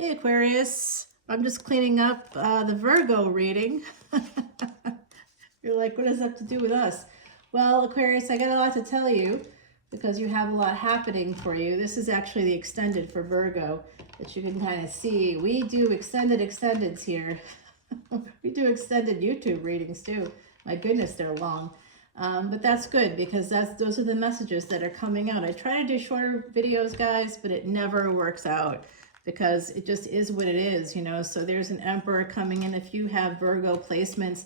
Hey Aquarius, I'm just cleaning up the Virgo reading. You're like, what does that have to do with us? Well, Aquarius, I got a lot to tell you because you have a lot happening for you. This is actually the extended for Virgo that you can kind of see. We do extendeds here. We do extended YouTube readings too. My goodness, they're long. But that's good because those are the messages that are coming out. I try to do shorter videos, guys, but it never works out because it just is what it is, you know. So there's an Emperor coming in. If you have Virgo placements,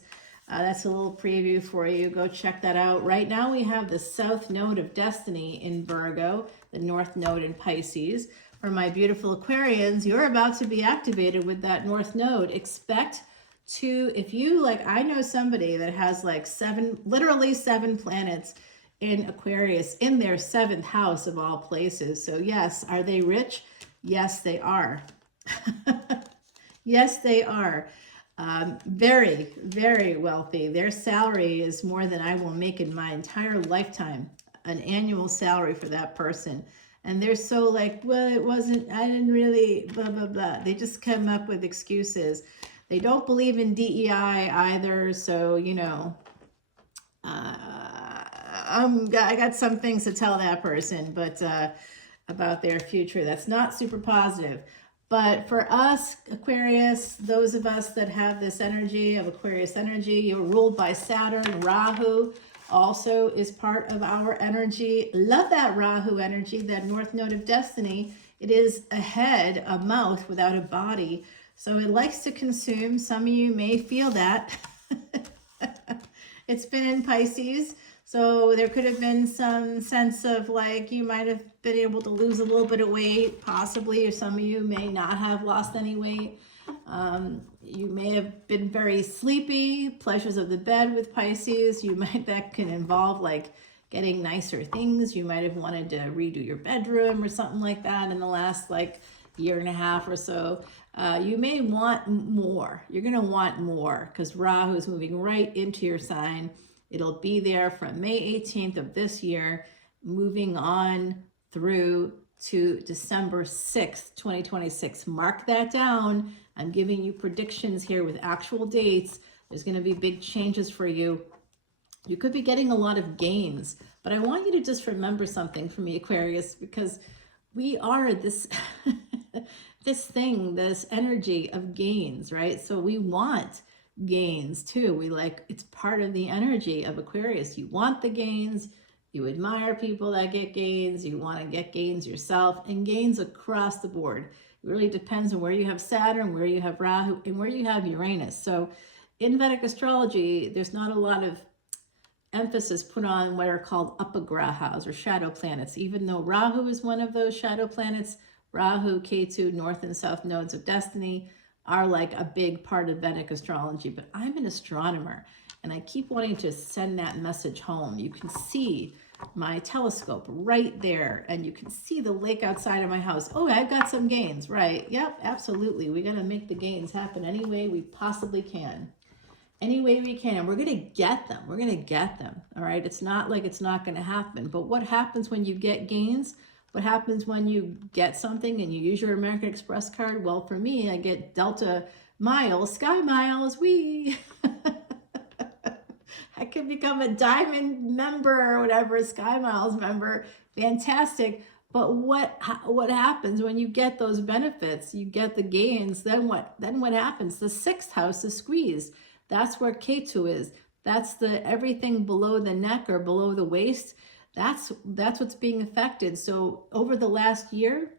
that's a little preview for you. Go check that out. Right now we have the South Node of Destiny in Virgo, the North Node in Pisces. For my beautiful Aquarians, you're about to be activated with that North Node. Expect to, if you, like, I know somebody that has like literally seven planets in Aquarius in their seventh house of all places. So yes, are they rich? Yes, they are. Yes, they are. Very, very wealthy. Their salary is more than I will make in my entire lifetime, an annual salary for that person. And they're so like, well, it wasn't, I didn't really, blah, blah, blah. They just come up with excuses. They don't believe in DEI either. So, you know, I got some things to tell that person, but about their future. That's not super positive. But for us, Aquarius, those of us that have this energy of Aquarius energy, you're ruled by Saturn. Rahu also is part of our energy. Love that Rahu energy, that North Node of Destiny. It is a head, a mouth without a body. So it likes to consume. Some of you may feel that. It's been in Pisces. So there could have been some sense of like, you might have been able to lose a little bit of weight, possibly, or some of you may not have lost any weight. You may have been very sleepy, pleasures of the bed with Pisces. That can involve like getting nicer things. You might have wanted to redo your bedroom or something like that in the last like year and a half or so. You may want more. You're going to want more because Rahu is moving right into your sign. It'll be there from May 18th of this year, moving on through to December 6th, 2026. Mark that down. I'm giving you predictions here with actual dates. There's going to be big changes for you. You could be getting a lot of gains, but I want you to just remember something for me, Aquarius, because we are this, this energy of gains, right? So we want gains too. It's part of the energy of Aquarius. You want the gains, you admire people that get gains, you want to get gains yourself, and gains across the board. It really depends on where you have Saturn, where you have Rahu, and where you have Uranus. So in Vedic astrology, there's not a lot of emphasis put on what are called upagrahas or shadow planets, even though Rahu is one of those shadow planets. Rahu, Ketu, North and South nodes of destiny are like a big part of Vedic astrology, but I'm an astronomer and I keep wanting to send that message home. You can see my telescope right there and you can see the lake outside of my house. Oh, I've got some gains, right? Yep, absolutely. We're going to make the gains happen any way we possibly can. Any way we can, and we're going to get them. We're going to get them, all right? It's not like it's not going to happen, but what happens when you get gains? What happens when you get something and you use your American Express card? Well, for me, I get Delta miles, Sky Miles, wee. I could become a diamond member or whatever, Sky Miles member. Fantastic. But what happens when you get those benefits? You get the gains. Then what? Then what happens? The sixth house is squeezed. That's where Ketu is. That's the everything below the neck or below the waist. That's what's being affected. So over the last year,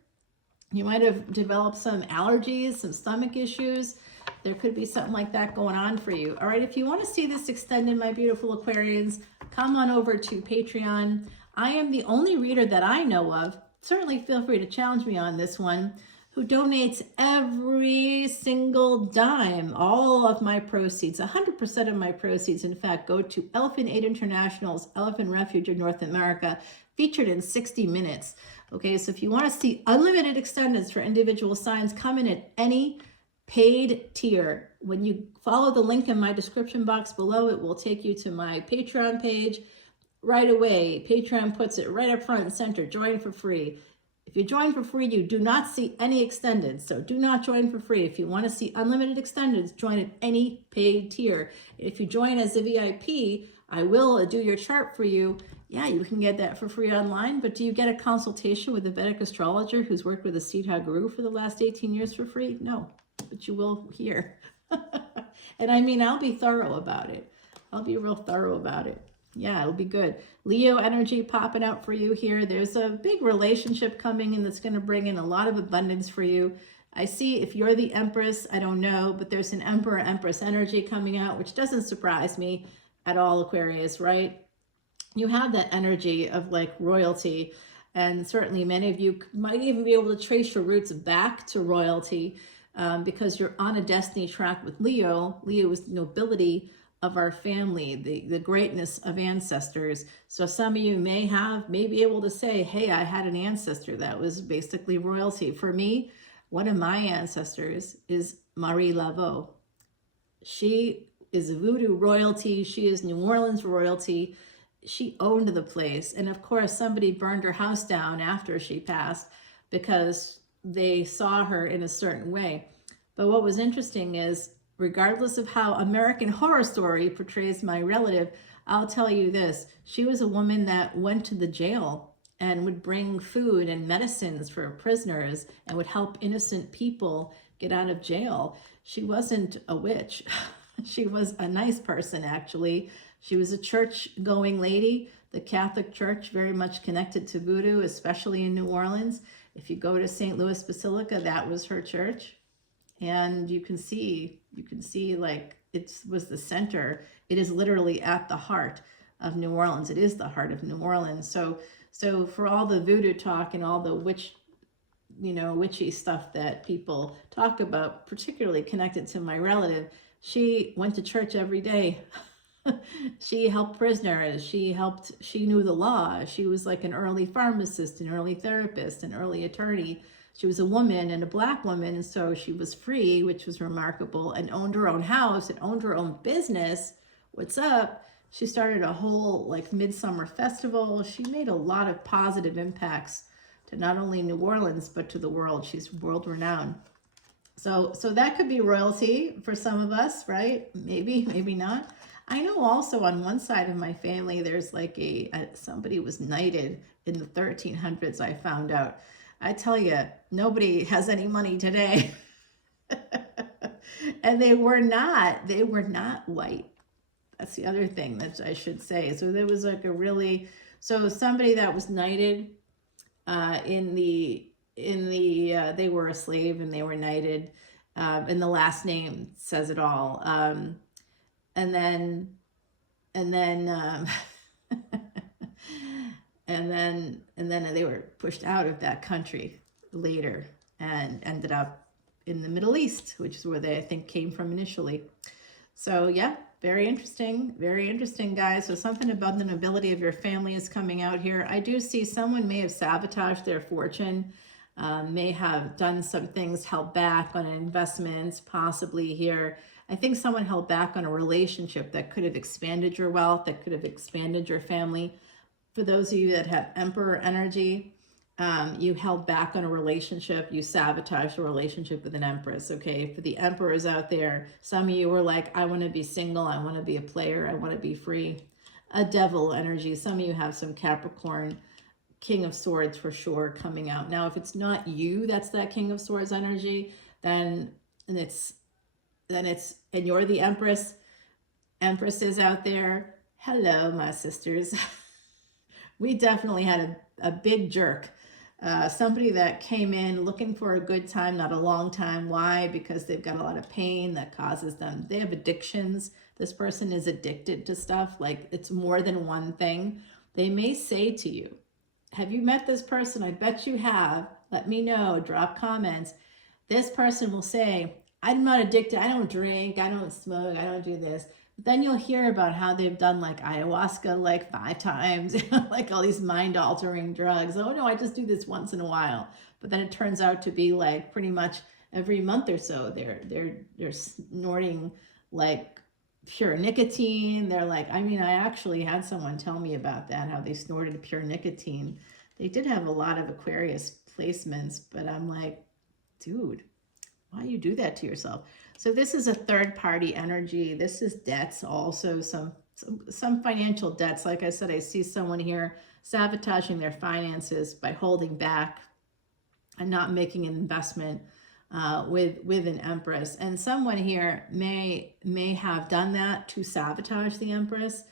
you might have developed some allergies, some stomach issues. There could be something like that going on for you. All right, if you want to see this extended, my beautiful Aquarians, come on over to Patreon. I am the only reader that I know of, certainly feel free to challenge me on this one, who donates every single dime, all of my proceeds, 100% of my proceeds, in fact, go to Elephant Aid International's Elephant Refuge in North America, featured in 60 Minutes. Okay, so if you want to see unlimited extendeds for individual signs, come in at any paid tier. When you follow the link in my description box below, it will take you to my Patreon page right away. Patreon puts it right up front and center, join for free. If you join for free, you do not see any extended. So do not join for free. If you want to see unlimited extendeds, join at any paid tier. If you join as a VIP, I will do your chart for you. Yeah, you can get that for free online, but do you get a consultation with a Vedic astrologer who's worked with a Siddha guru for the last 18 years for free? No, but you will here. And I mean, I'll be thorough about it. I'll be real thorough about it. Yeah, it'll be good. Leo energy popping out for you here. There's a big relationship coming in that's going to bring in a lot of abundance for you. I see if you're the Empress, I don't know, but there's an Emperor, Empress energy coming out, which doesn't surprise me at all, Aquarius, right? You have that energy of like royalty. And certainly many of you might even be able to trace your roots back to royalty because you're on a destiny track with Leo. Leo is the nobility of our family, the greatness of ancestors. So some of you may be able to say, hey, I had an ancestor that was basically royalty. For me, one of my ancestors is Marie Laveau. She is voodoo royalty. She is New Orleans royalty. She owned the place. And of course, somebody burned her house down after she passed because they saw her in a certain way. But what was interesting is, regardless of how American Horror Story portrays my relative, I'll tell you this. She was a woman that went to the jail and would bring food and medicines for prisoners and would help innocent people get out of jail. She wasn't a witch. She was a nice person, actually. She was a church-going lady. The Catholic Church very much connected to voodoo, especially in New Orleans. If you go to St. Louis Basilica, that was her church. And you can see like it was the center. It is literally at the heart of New Orleans. It is the heart of New Orleans. So for all the voodoo talk and all the witchy stuff that people talk about, particularly connected to my relative, she went to church every day. She helped prisoners. She knew the law. She was like an early pharmacist, an early therapist, an early attorney. She was a woman and a Black woman, and so she was free, which was remarkable, and owned her own house and owned her own business. What's up? She started a whole like midsummer festival. She made a lot of positive impacts to not only New Orleans, but to the world. She's world renowned. So that could be royalty for some of us, right? Maybe, maybe not. I know also on one side of my family, there's like somebody was knighted in the 1300s, I found out. I tell you, nobody has any money today. And they were not white. That's the other thing that I should say. So there was like so somebody that was knighted they were a slave and they were knighted, and the last name says it all. And then they were pushed out of that country later and ended up in the Middle East, which is where they, I think, came from initially. So yeah, very interesting, guys. So something about the nobility of your family is coming out here. I do see someone may have sabotaged their fortune, may have done some things, held back on investments, possibly here. I think someone held back on a relationship that could have expanded your wealth, that could have expanded your family. For those of you that have Emperor energy, you held back on a relationship, you sabotaged a relationship with an Empress, okay? For the Emperors out there, some of you were like, I want to be single, I want to be a player, I want to be free. A Devil energy, some of you have some Capricorn, King of Swords for sure coming out. Now, if it's not you, that's that King of Swords energy, and you're the Empress. Empresses out there, hello, my sisters. We definitely had a big jerk. Somebody that came in looking for a good time, not a long time. Why? Because they've got a lot of pain that causes them. They have addictions. This person is addicted to stuff. Like it's more than one thing. They may say to you, have you met this person? I bet you have. Let me know. Drop comments. This person will say, I'm not addicted. I don't drink. I don't smoke. I don't do this. But then you'll hear about how they've done like ayahuasca like 5 times, like all these mind-altering drugs. Oh no, I just do this once in a while. But then it turns out to be like pretty much every month or so they're snorting like pure nicotine. They're like, I mean, I actually had someone tell me about that, how they snorted pure nicotine. They did have a lot of Aquarius placements, but I'm like, dude, why you do that to yourself? So this is a third party energy. This is debts also, some financial debts. Like I said, I see someone here sabotaging their finances by holding back and not making an investment with an Empress. And someone here may have done that to sabotage the Empress.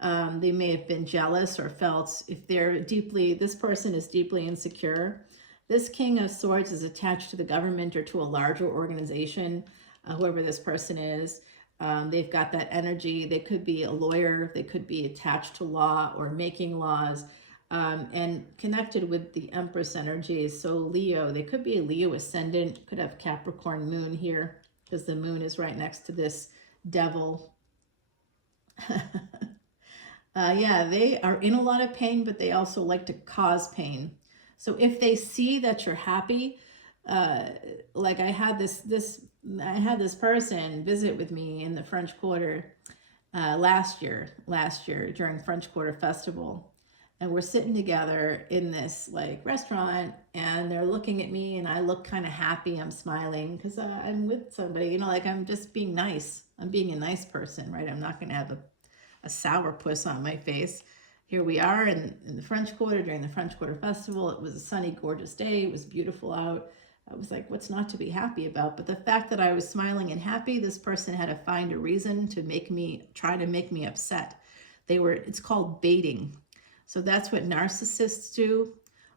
They may have been jealous or felt, if this person is deeply insecure. This King of Swords is attached to the government or to a larger organization, whoever this person is. They've got that energy. They could be a lawyer. They could be attached to law or making laws, and connected with the Empress energy. So Leo, they could be a Leo ascendant, could have Capricorn moon here because the moon is right next to this devil. Yeah, they are in a lot of pain, but they also like to cause pain. So if they see that you're happy, like I had this person visit with me in the French Quarter last year during French Quarter Festival, and we're sitting together in this like restaurant, and they're looking at me, and I look kind of happy. I'm smiling because I'm with somebody, you know, like I'm just being nice. I'm being a nice person, right? I'm not going to have a sourpuss on my face. Here we are in the French Quarter during the French Quarter Festival. It was a sunny, gorgeous day. It was beautiful out. I was like, what's not to be happy about? But the fact that I was smiling and happy, this person had to find a reason to try to make me upset. It's called baiting. So that's what narcissists do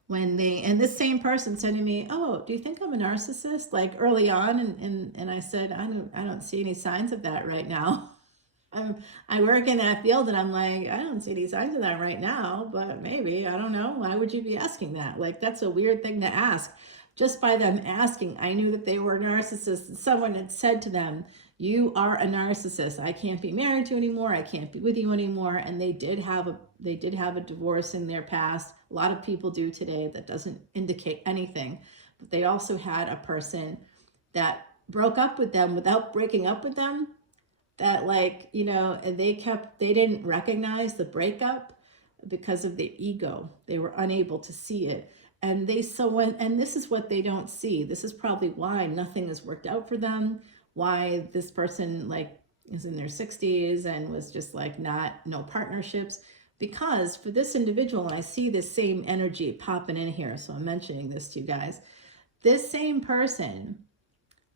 and this same person said to me, oh, do you think I'm a narcissist? Like early on. And I said, I don't see any signs of that right now. I work in that field, and I'm like, I don't see any signs of that right now, but maybe, I don't know. Why would you be asking that? Like, that's a weird thing to ask. Just by them asking, I knew that they were narcissists. And someone had said to them, you are a narcissist. I can't be married to you anymore. I can't be with you anymore. And they did have a divorce in their past. A lot of people do today. That doesn't indicate anything. But they also had a person that broke up with them without breaking up with them. That, like, you know, they didn't recognize the breakup because of their ego. They were unable to see it. And and this is what they don't see. This is probably why nothing has worked out for them. Why this person like is in their 60s and was just like no partnerships. Because for this individual, and I see this same energy popping in here, so I'm mentioning this to you guys. This same person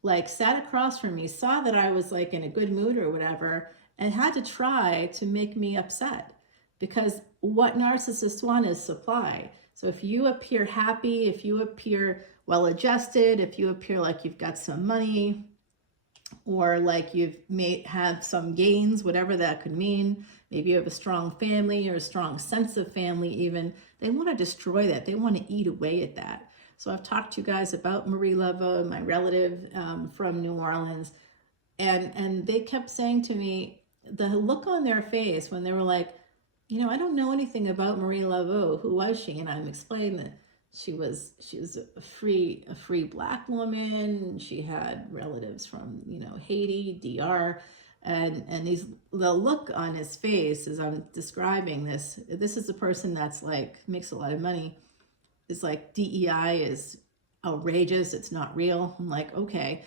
like sat across from me, saw that I was like in a good mood or whatever, and had to try to make me upset, because what narcissists want is supply. So if you appear happy, if you appear well adjusted, if you appear like you've got some money, or like have some gains, whatever that could mean, maybe you have a strong family or a strong sense of family even, they want to destroy that. They want to eat away at that. So I've talked to you guys about Marie Laveau, my relative from New Orleans, and they kept saying to me, the look on their face when they were like, you know, I don't know anything about Marie Laveau. Who was she? And I'm explaining that she was a free Black woman. She had relatives from, you know, Haiti, DR, and the look on his face as I'm describing this. This is a person that's like makes a lot of money. It's like DEI is outrageous. It's not real. I'm like, okay.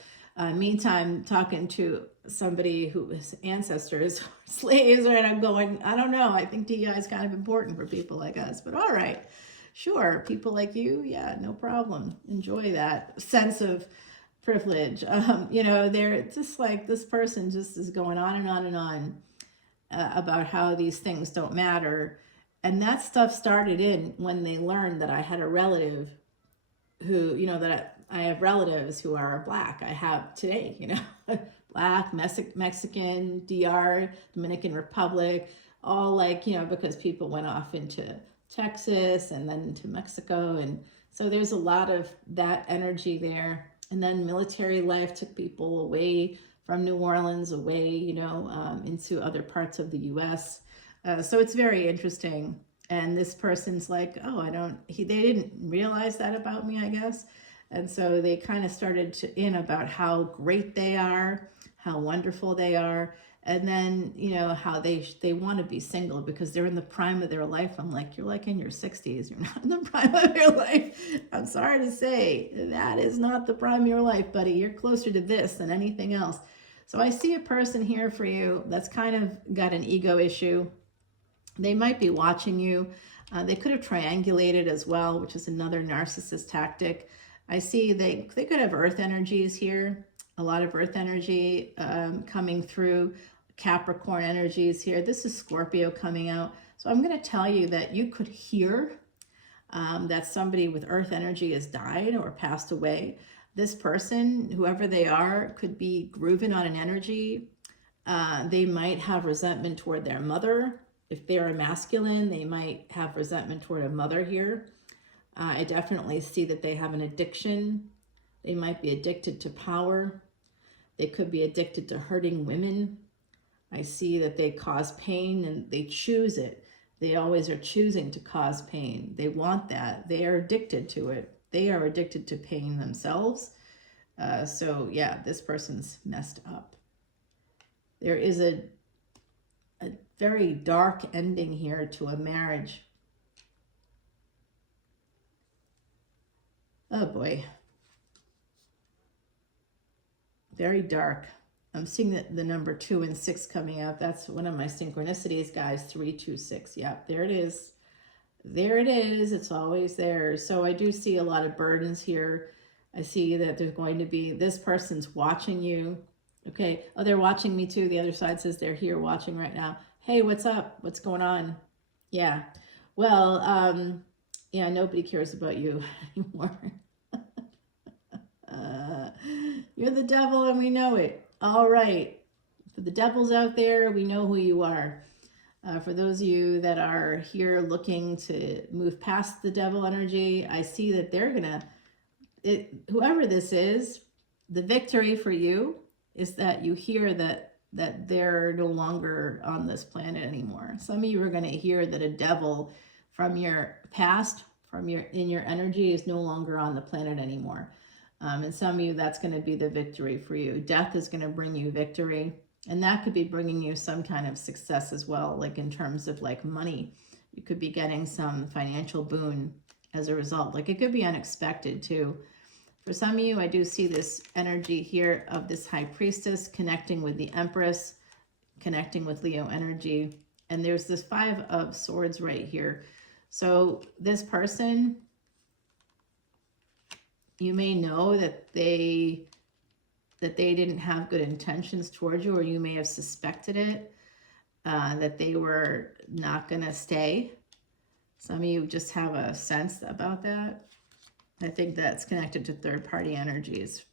Meantime, talking to somebody whose ancestors were slaves, right? I'm going, I don't know. I think DEI is kind of important for people like us, but all right, sure. People like you, yeah, no problem. Enjoy that sense of privilege. You know, they're just like, this person just is going on and on and on about how these things don't matter. And that stuff started when they learned that I had a relative who, you know, that I have relatives who are Black. I have today, you know, Black, Mexican, DR, Dominican Republic, all like, you know, because people went off into Texas and then into Mexico. And so there's a lot of that energy there. And then military life took people away from New Orleans, away, you know, into other parts of the US. So it's very interesting. And this person's like, oh, they didn't realize that about me, I guess. And so they kind of started about how great they are, how wonderful they are. And then, you know, how they want to be single because they're in the prime of their life. I'm like, you're like in your 60s. You're not in the prime of your life. I'm sorry to say, that is not the prime of your life, buddy. You're closer to this than anything else. So I see a person here for you that's kind of got an ego issue. They might be watching you. They could have triangulated as well, which is another narcissist tactic. I see they could have earth energies here. A lot of earth energy coming through. Capricorn energies here. This is Scorpio coming out. So I'm going to tell you that you could hear that somebody with earth energy has died or passed away. This person, whoever they are, could be grooving on an energy. They might have resentment toward their mother. If they're a masculine, they might have resentment toward a mother here. I definitely see that they have an addiction. They might be addicted to power. They could be addicted to hurting women. I see that they cause pain and they choose it. They always are choosing to cause pain. They want that. They are addicted to it. They are addicted to pain themselves. So yeah, this person's messed up. There is a very dark ending here to a marriage. Oh boy. Very dark. I'm seeing the number 2 and 6 coming out. That's one of my synchronicities, guys. 3, 2, 6. Yep, there it is. There it is. It's always there. So I do see a lot of burdens here. I see that there's going to be, this person's watching you. Okay. Oh, they're watching me too. The other side says they're here watching right now. Hey, what's up? What's going on? Yeah. Well, yeah, nobody cares about you anymore. You're the devil and we know it. All right. For the devils out there, we know who you are. For those of you that are here looking to move past the devil energy, I see that they're going to, whoever this is, the victory for you is that you hear that they're no longer on this planet anymore. Some of you are going to hear that a devil from your past, in your energy is no longer on the planet anymore. And some of you, that's going to be the victory for you. Death is going to bring you victory. And that could be bringing you some kind of success as well, like in terms of like money. You could be getting some financial boon as a result. Like it could be unexpected too. For some of you, I do see this energy here of this high priestess connecting with the Empress, connecting with Leo energy. And there's this 5 of Swords right here. So this person, you may know that they didn't have good intentions towards you, or you may have suspected it, that they were not going to stay. Some of you just have a sense about that. I think that's connected to third-party energies.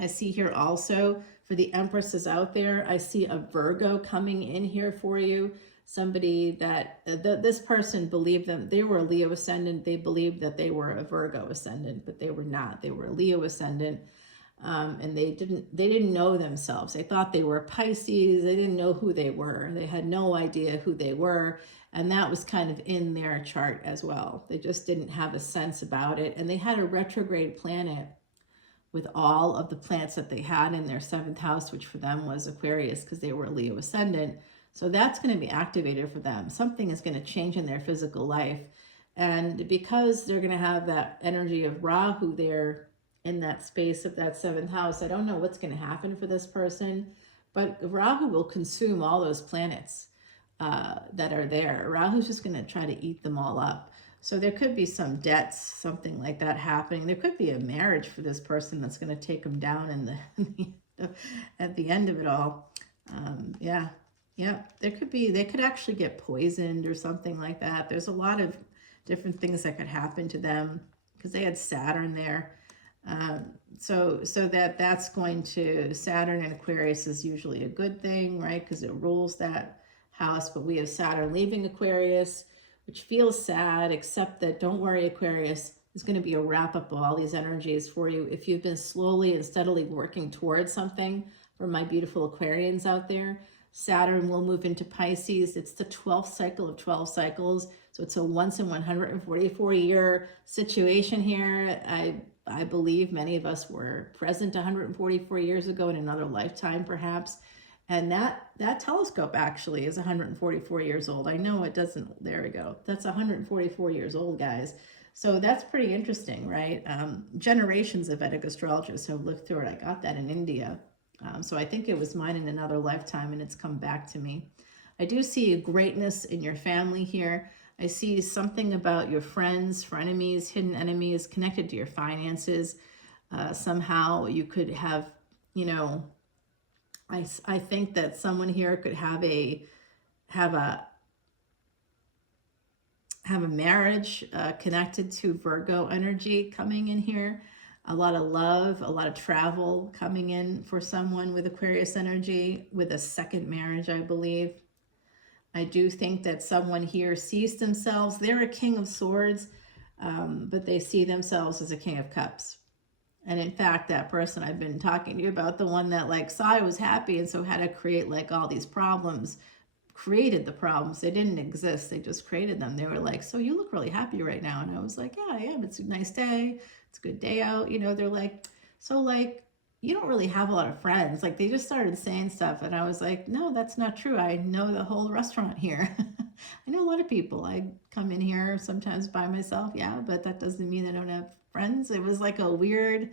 I see here also, for the Empresses out there, I see a Virgo coming in here for you. Somebody that, this person believed them, they were a Leo Ascendant. They believed that they were a Virgo Ascendant, but they were not. They were a Leo Ascendant. And they didn't know themselves. They thought they were Pisces. They didn't know who they were. They had no idea who they were. And that was kind of in their chart as well. They just didn't have a sense about it. And they had a retrograde planet with all of the planets that they had in their 7th house, which for them was Aquarius because they were a Leo Ascendant. So that's going to be activated for them. Something is going to change in their physical life. And because they're going to have that energy of Rahu there, in that space of that 7th house, I don't know what's going to happen for this person, but Rahu will consume all those planets that are there. Rahu's just going to try to eat them all up. So there could be some debts, something like that happening. There could be a marriage for this person that's going to take them down at the end of it all. Yeah, there could be, they could actually get poisoned or something like that. There's a lot of different things that could happen to them because they had Saturn there. So that's going to, Saturn and Aquarius is usually a good thing, right? Because it rules that house, but we have Saturn leaving Aquarius, which feels sad, except that don't worry, Aquarius, is going to be a wrap up of all these energies for you. If you've been slowly and steadily working towards something, for my beautiful Aquarians out there, Saturn will move into Pisces. It's the 12th cycle of 12 cycles. So it's a once in 144 year situation here. I believe many of us were present 144 years ago in another lifetime, perhaps. And that telescope actually is 144 years old. I know it doesn't, there we go. That's 144 years old, guys. So that's pretty interesting, right? Generations of Vedic astrologers have looked through it. I got that in India. So I think it was mine in another lifetime, and it's come back to me. I do see a greatness in your family here. I see something about your friends, frenemies, hidden enemies connected to your finances. Somehow you could have, you know, I think that someone here could have a marriage connected to Virgo energy coming in here. A lot of love, a lot of travel coming in for someone with Aquarius energy, with a second marriage, I believe. I do think that someone here sees themselves, they're a King of Swords, but they see themselves as a King of Cups. And in fact, that person I've been talking to you about, the one that like saw I was happy and so had to create like all these problems, created the problems. They didn't exist. They just created them. They were like, so you look really happy right now. And I was like, yeah, I am. It's a nice day. It's a good day out. You know, they're like, so like, you don't really have a lot of friends. Like they just started saying stuff. And I was like, no, that's not true. I know the whole restaurant here. I know a lot of people. I come in here sometimes by myself. Yeah, but that doesn't mean I don't have friends. It was like a weird,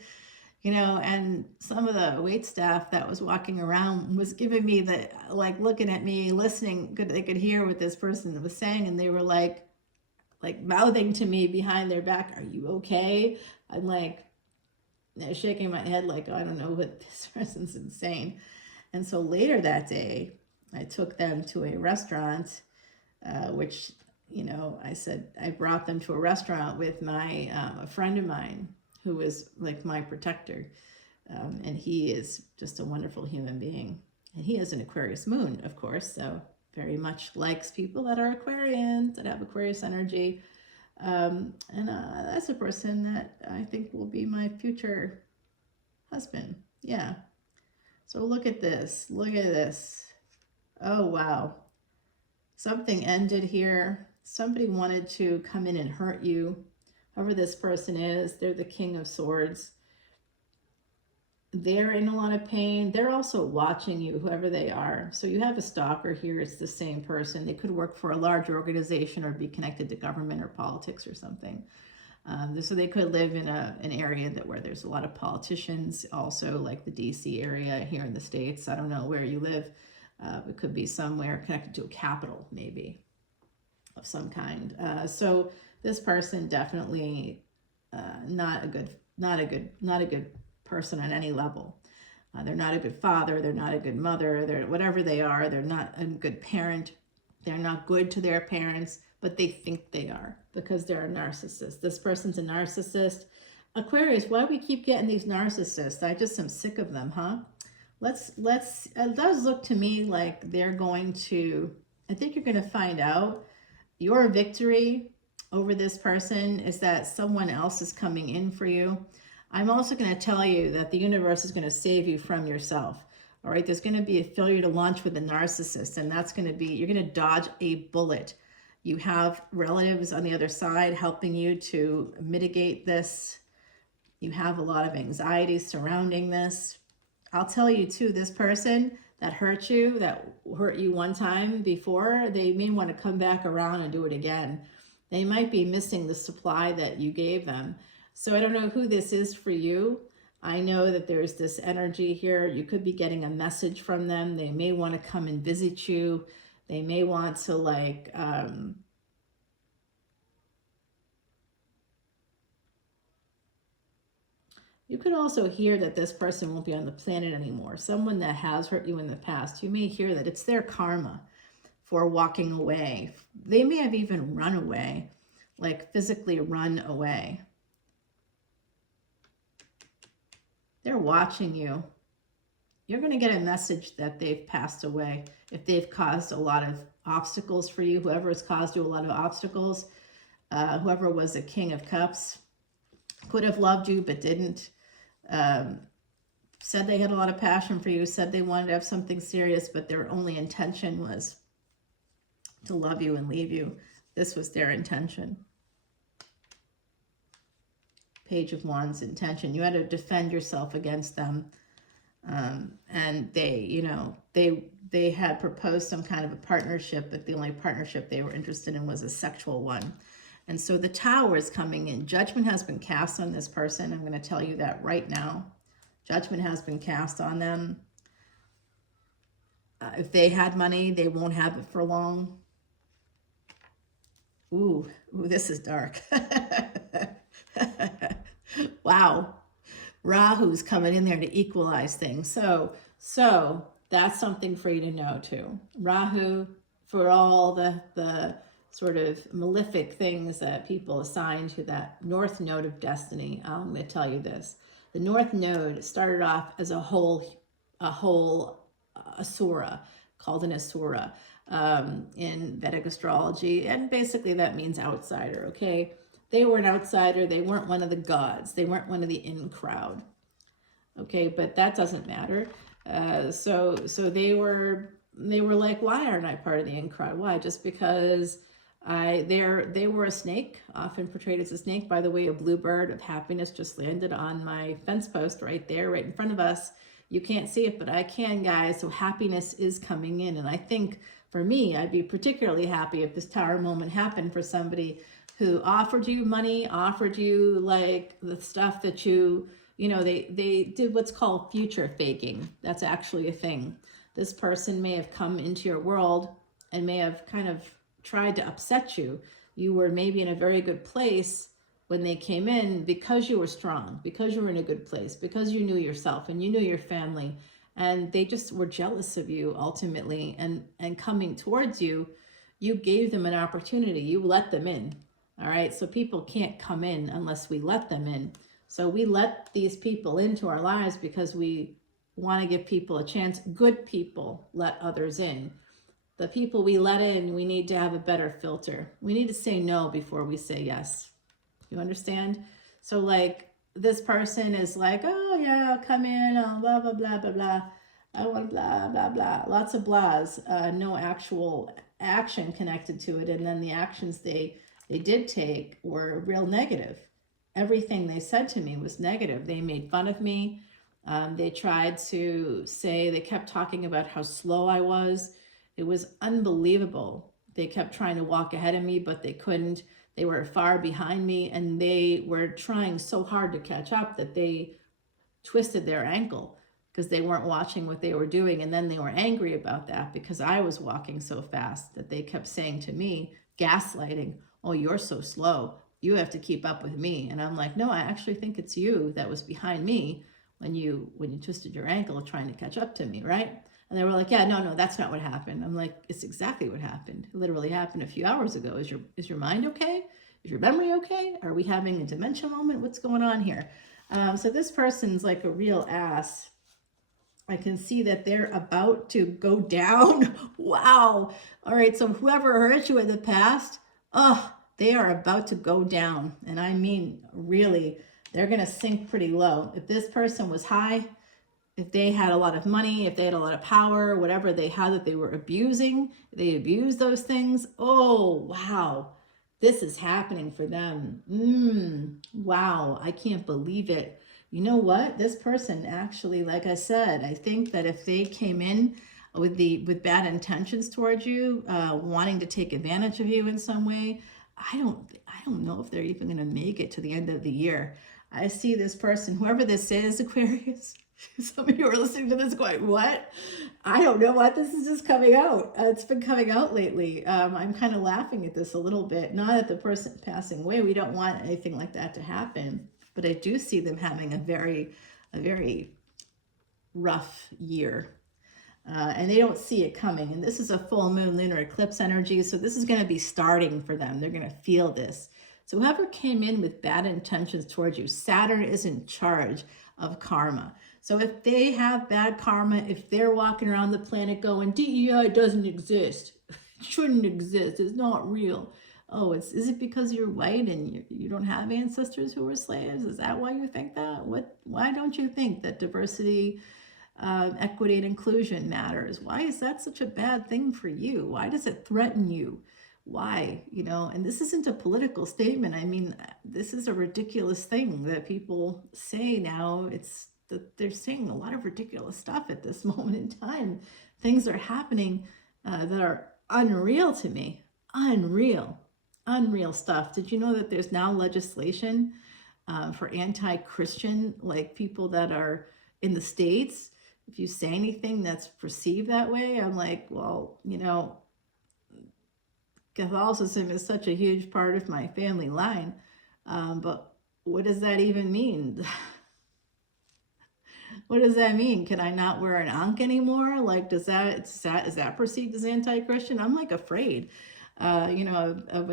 you know, and some of the wait staff that was walking around was giving me the, like looking at me, listening, they could hear what this person was saying. And they were like mouthing to me behind their back, are you okay? I'm like, shaking my head like, oh, I don't know what this person's insane. And so later that day, I took them to a restaurant, which, you know, I said, I brought them to a restaurant with my, a friend of mine who is like my protector. And he is just a wonderful human being. And he has an Aquarius moon, of course, so very much likes people that are Aquarians, that have Aquarius energy. And that's a person that I think will be my future husband. Yeah. So look at this. Look at this. Oh, wow. Something ended here. Somebody wanted to come in and hurt you. Whoever this person is, they're the King of Swords. They're in a lot of pain. They're also watching you, whoever they are. So you have a stalker here. It's the same person. They could work for a large organization or be connected to government or politics or something. So they could live in an area where there's a lot of politicians, also like the DC area here in the States. I don't know where you live. It could be somewhere connected to a capital, maybe, of some kind. So this person definitely not a good person on any level. They're not a good father. They're not a good mother. They're whatever they are. They're not a good parent. They're not good to their parents, but they think they are because they're a narcissist. This person's a narcissist. Aquarius, why do we keep getting these narcissists? I just am sick of them, huh? It does look to me like they're going to, I think you're going to find out your victory over this person is that someone else is coming in for you. I'm also going to tell you that the universe is going to save you from yourself. All right, there's going to be a failure to launch with a narcissist, and that's going to be, you're going to dodge a bullet. You have relatives on the other side helping you to mitigate this. You have a lot of anxiety surrounding this. I'll tell you too, this person that hurt you one time before, they may want to come back around and do it again. They might be missing the supply that you gave them. So I don't know who this is for you. I know that there's this energy here. You could be getting a message from them. They may want to come and visit you. They may want to like, you could also hear that this person won't be on the planet anymore. Someone that has hurt you in the past, you may hear that it's their karma for walking away. They may have even run away, like physically run away. They're watching you. You're going to get a message that they've passed away. If they've caused a lot of obstacles for you, whoever has caused you a lot of obstacles, whoever was a King of Cups, could have loved you but didn't. Said they had a lot of passion for you, said they wanted to have something serious, but their only intention was to love you and leave you. This was their intention. Page of Wands intention. You had to defend yourself against them. And they, they had proposed some kind of a partnership, but the only partnership they were interested in was a sexual one. And so the Tower is coming in. Judgment has been cast on this person. I'm going to tell you that right now. Judgment has been cast on them. If they had money, they won't have it for long. Ooh, this is dark. Wow. Rahu's coming in there to equalize things. So that's something for you to know too. Rahu, for all the sort of malefic things that people assign to that North Node of destiny, I'm going to tell you this. The North Node started off as a whole Asura, called an Asura in Vedic Astrology, and basically that means outsider, okay? They were an outsider. They weren't one of the gods. They weren't one of the in crowd. Okay, but that doesn't matter. So they were like, why aren't I part of the in crowd? Why? Just because they were a snake, often portrayed as a snake. By the way, a bluebird of happiness just landed on my fence post right there, right in front of us. You can't see it, but I can, guys. So happiness is coming in, and I think for me, I'd be particularly happy if this Tower moment happened for somebody who offered you money, offered you like the stuff that they did what's called future faking. That's actually a thing. This person may have come into your world and may have kind of tried to upset you. You were maybe in a very good place when they came in because you were strong, because you were in a good place, because you knew yourself and you knew your family, and they just were jealous of you ultimately, and coming towards you, you gave them an opportunity. You let them in. All right, so people can't come in unless we let them in. So we let these people into our lives because we want to give people a chance. Good people let others in. The people we let in, we need to have a better filter. We need to say no before we say yes. You understand? So like this person is like, oh yeah, I'll come in, I'll blah, blah, blah, blah, blah. I want blah, blah, blah. Lots of blahs, no actual action connected to it. And then the actions they did take were real negative. Everything they said to me was negative. They made fun of me. They tried to say, they kept talking about how slow I was. It was unbelievable. They kept trying to walk ahead of me, but they couldn't. They were far behind me, and they were trying so hard to catch up that they twisted their ankle because they weren't watching what they were doing. And then they were angry about that because I was walking so fast that they kept saying to me, gaslighting, oh, you're so slow. You have to keep up with me. And I'm like, no, I actually think it's you that was behind me when you twisted your ankle trying to catch up to me, right? And they were like, yeah, no, that's not what happened. I'm like, it's exactly what happened. It literally happened a few hours ago. Is your mind okay? Is your memory okay? Are we having a dementia moment? What's going on here? So this person's like a real ass. I can see that they're about to go down. Wow. All right, so whoever hurt you in the past, they are about to go down. And I mean, really, they're going to sink pretty low. If this person was high, if they had a lot of money, if they had a lot of power, whatever they had that they were abusing, they abused those things. Oh, wow. This is happening for them. Wow. I can't believe it. You know what? This person actually, like I said, I think that if they came in with bad intentions towards you, wanting to take advantage of you in some way, I don't know if they're even going to make it to the end of the year. I see this person, whoever this is, Aquarius. Some of you are listening to this going, what? I don't know what. This is just coming out. It's been coming out lately. I'm kind of laughing at this a little bit. Not at the person passing away. We don't want anything like that to happen. But I do see them having a very rough year. And they don't see it coming. And this is a full moon lunar eclipse energy. So this is going to be starting for them. They're going to feel this. So whoever came in with bad intentions towards you, Saturn is in charge of karma. So if they have bad karma, if they're walking around the planet going, DEI doesn't exist, it shouldn't exist, it's not real. Oh, is it because you're white and you don't have ancestors who were slaves? Is that why you think that? Why don't you think that diversity, equity, and inclusion matters? Why is that such a bad thing for you? Why does it threaten you? Why? And this isn't a political statement. I mean, this is a ridiculous thing that people say now. they're saying a lot of ridiculous stuff at this moment in time. Things are happening that are unreal to me. Unreal stuff. Did you know that there's now legislation for anti-Christian, like people that are in the States? If you say anything that's perceived that way, I'm like, well, you know, Catholicism is such a huge part of my family line. But what does that even mean? What does that mean? Can I not wear an ankh anymore? Like, is that perceived as anti-Christian? I'm like afraid, you know, of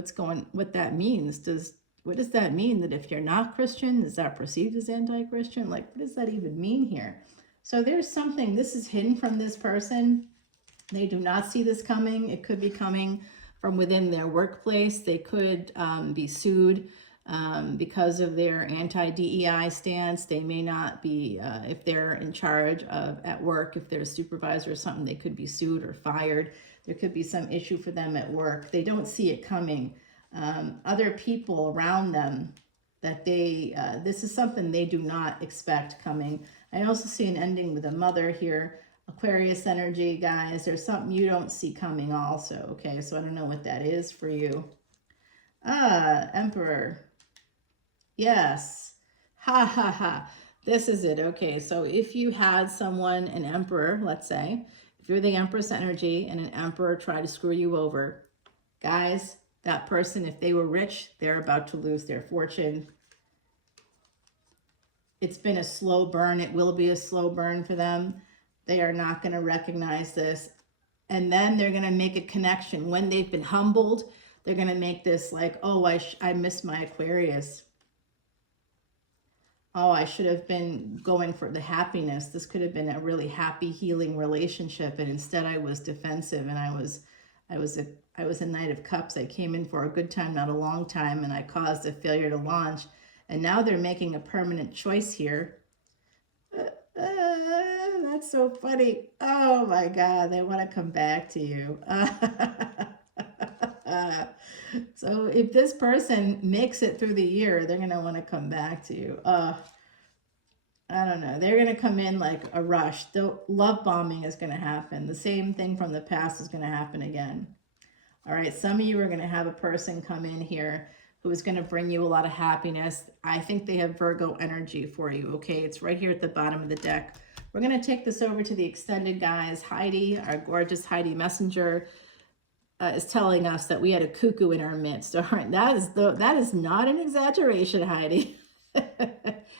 what that means. What does that mean? That if you're not Christian, is that perceived as anti-Christian? Like, what does that even mean here? So there's something, this is hidden from this person. They do not see this coming. It could be coming from within their workplace. They could be sued because of their anti-DEI stance. They may not be, if they're in charge of at work, if they're a supervisor or something, they could be sued or fired. There could be some issue for them at work. They don't see it coming. Other people around them, that this is something they do not expect coming. I also see an ending with a mother here. Aquarius energy, guys. There's something you don't see coming also, okay? So I don't know what that is for you. Emperor. Yes. Ha, ha, ha. This is it, okay? So if you had someone, an emperor, let's say, if you're the Empress energy and an emperor tried to screw you over, guys, that person, if they were rich, they're about to lose their fortune. It's been a slow burn. It will be a slow burn for them. They are not going to recognize this. And then they're going to make a connection. When they've been humbled, they're going to make this like, oh, I missed my Aquarius. Oh, I should have been going for the happiness. This could have been a really happy, healing relationship. And instead I was defensive, and I was a Knight of Cups. I came in for a good time, not a long time, and I caused a failure to launch. And now they're making a permanent choice here. That's so funny. Oh my God, they want to come back to you. So if this person makes it through the year, they're going to want to come back to you. I don't know. They're going to come in like a rush. The love bombing is going to happen. The same thing from the past is going to happen again. All right. Some of you are going to have a person come in here who is going to bring you a lot of happiness. I think they have Virgo energy for you. Okay. It's right here at the bottom of the deck. We're going to take this over to the extended, guys. Heidi, our gorgeous Heidi Messenger, is telling us that we had a cuckoo in our midst. All right, that is not an exaggeration, Heidi.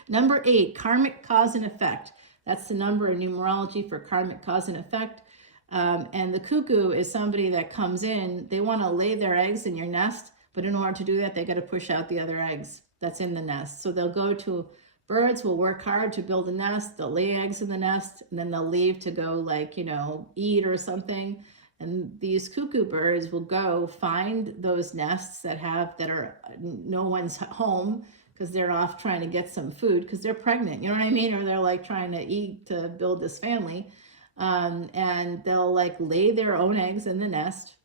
Number 8, karmic cause and effect. That's the number in numerology for karmic cause and effect. And the cuckoo is somebody that comes in. They want to lay their eggs in your nest, but in order to do that, they got to push out the other eggs that's in the nest. So they'll go to birds, will work hard to build a nest. They'll lay eggs in the nest, and then they'll leave to go, like, you know, eat or something. And these cuckoo birds will go find those nests that are no one's home, because they're off trying to get some food because they're pregnant, you know what I mean? Or they're like trying to eat to build this family. And they'll like lay their own eggs in the nest,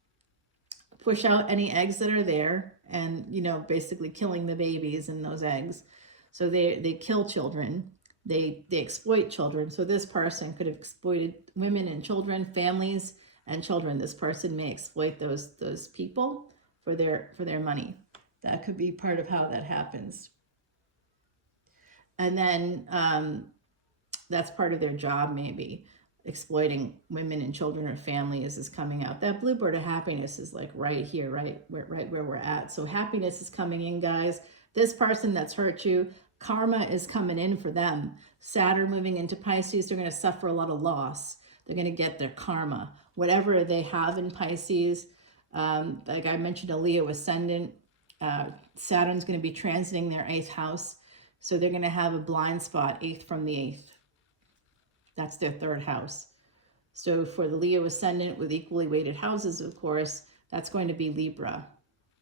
push out any eggs that are there, and, you know, basically killing the babies in those eggs. So they kill children. They exploit children. So this person could have exploited women and children, families and children. This person may exploit those people for their money. That could be part of how that happens. And then that's part of their job, maybe. Exploiting women and children or families is coming out. That bluebird of happiness is like right here, right where we're at. So happiness is coming in, guys. This person that's hurt you, karma is coming in for them. Saturn moving into Pisces, they're going to suffer a lot of loss. They're going to get their karma. Whatever they have in Pisces, like I mentioned, a Leo ascendant, Saturn's going to be transiting their 8th house. So they're going to have a blind spot, 8th from the 8th. That's their 3rd house. So for the Leo ascendant with equally weighted houses, of course, that's going to be Libra.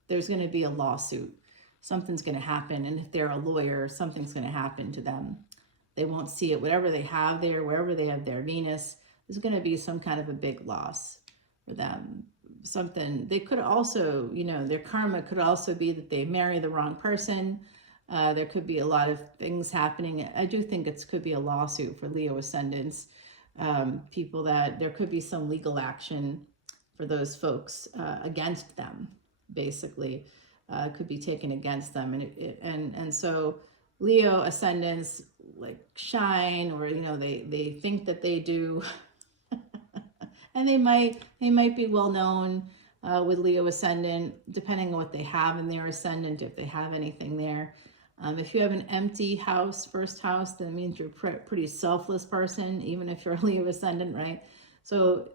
There's going to be a lawsuit. Something's going to happen. And if they're a lawyer, something's going to happen to them. They won't see it. Whatever they have there, wherever they have their Venus, there's going to be some kind of a big loss for them. Something, they could also, you know, their karma could also be that they marry the wrong person. There could be a lot of things happening. I do think it could be a lawsuit for Leo ascendants. People that there could be some legal action for those folks against them, basically, could be taken against them. And so Leo ascendants like shine, or, you know, they think that they do. And they might be well known with Leo ascendant, depending on what they have in their ascendant, if they have anything there. If you have an empty house, first house, that means you're a pretty selfless person, even if you're a Leo ascendant, right? So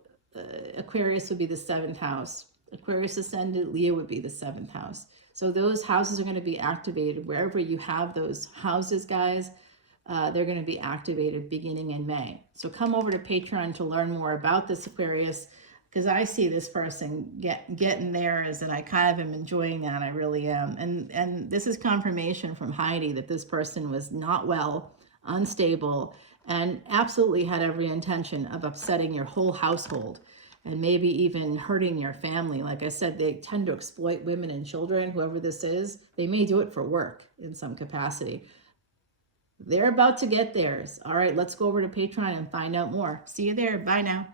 Aquarius would be the 7th house. Aquarius ascendant, Leo would be the 7th house. So those houses are going to be activated wherever you have those houses, guys. They're going to be activated beginning in May. So come over to Patreon to learn more about this Aquarius, because I see this person getting theirs, and I kind of am enjoying that. I really am. And this is confirmation from Heidi that this person was not well, unstable, and absolutely had every intention of upsetting your whole household and maybe even hurting your family. Like I said, they tend to exploit women and children, whoever this is. They may do it for work in some capacity. They're about to get theirs. All right, let's go over to Patreon and find out more. See you there. Bye now.